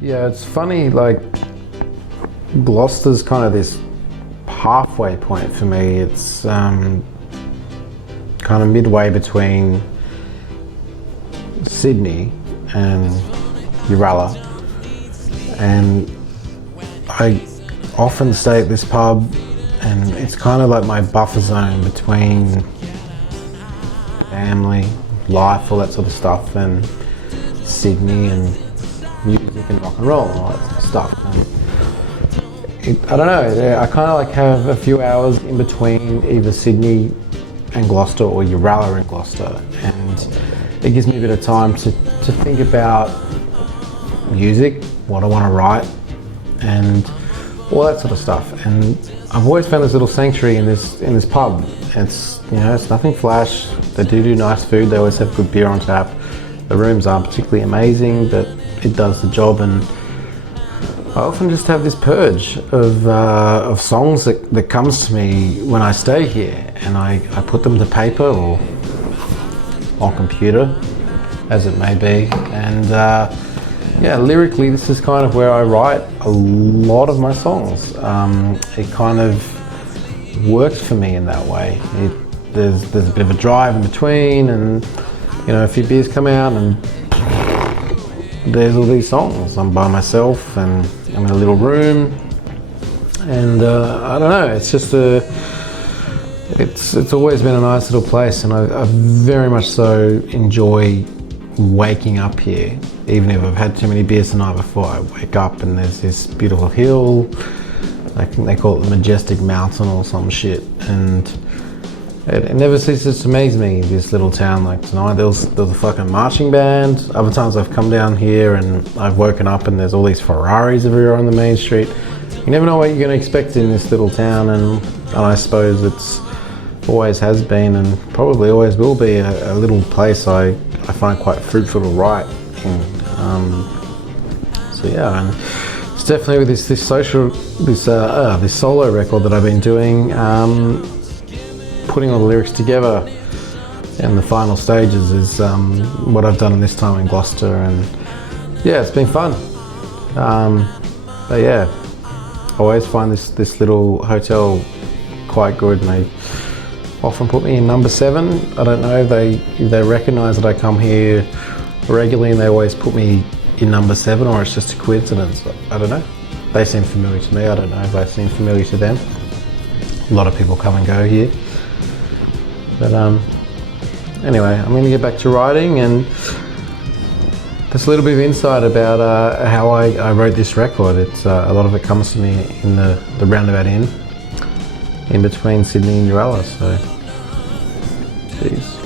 Yeah, it's funny, like Gloucester's kind of this halfway point for me. It's kind of midway between Sydney and Uralla, and I often stay at this pub, and it's kind of like my buffer zone between family, life, all that sort of stuff, and Sydney and music and rock and roll and all that sort of stuff. And I don't know, I kind of like have a few hours in between either Sydney and Gloucester or Uralla and Gloucester, and it gives me a bit of time to think about music, what I want to write, and all that sort of stuff. And I've always found this little sanctuary in this pub. It's, you know, it's nothing flash. They do nice food. They always have good beer on tap. The rooms aren't particularly amazing, but it does the job. And I often just have this purge of songs that comes to me when I stay here, and I put them to paper or on computer, as it may be. And yeah, lyrically, this is kind of where I write a lot of my songs. It kind of works for me in that way. There's a bit of a drive in between, and you know, a few beers come out, and there's all these songs. I'm by myself, and I'm in a little room, and I don't know. It's just it's always been a nice little place, and I very much so enjoy waking up here. Even if I've had too many beers the night before, I wake up and there's this beautiful hill. I think they call it the Majestic Mountain or some shit, and it never ceases to amaze me, this little town. Like tonight there was a fucking marching band. Other times I've come down here and I've woken up and there's all these Ferraris everywhere on the main street. You never know what you're going to expect in this little town, and I suppose it's always has been and probably always will be a little place I find quite fruitful to write in. So yeah, and it's definitely with this solo record that I've been doing, putting all the lyrics together, and the final stages is what I've done in this time in Gloucester, and yeah, it's been fun. But yeah, I always find this little hotel quite good, and they often put me in number 7. I don't know if they recognise that I come here regularly and they always put me in number 7, or it's just a coincidence. I don't know. They seem familiar to me. I don't know if they seem familiar to them. A lot of people come and go here. But anyway, I'm going to get back to writing, and just a little bit of insight about how I wrote this record. It's a lot of it comes to me in the roundabout inn in between Sydney and Uralla. So, cheers.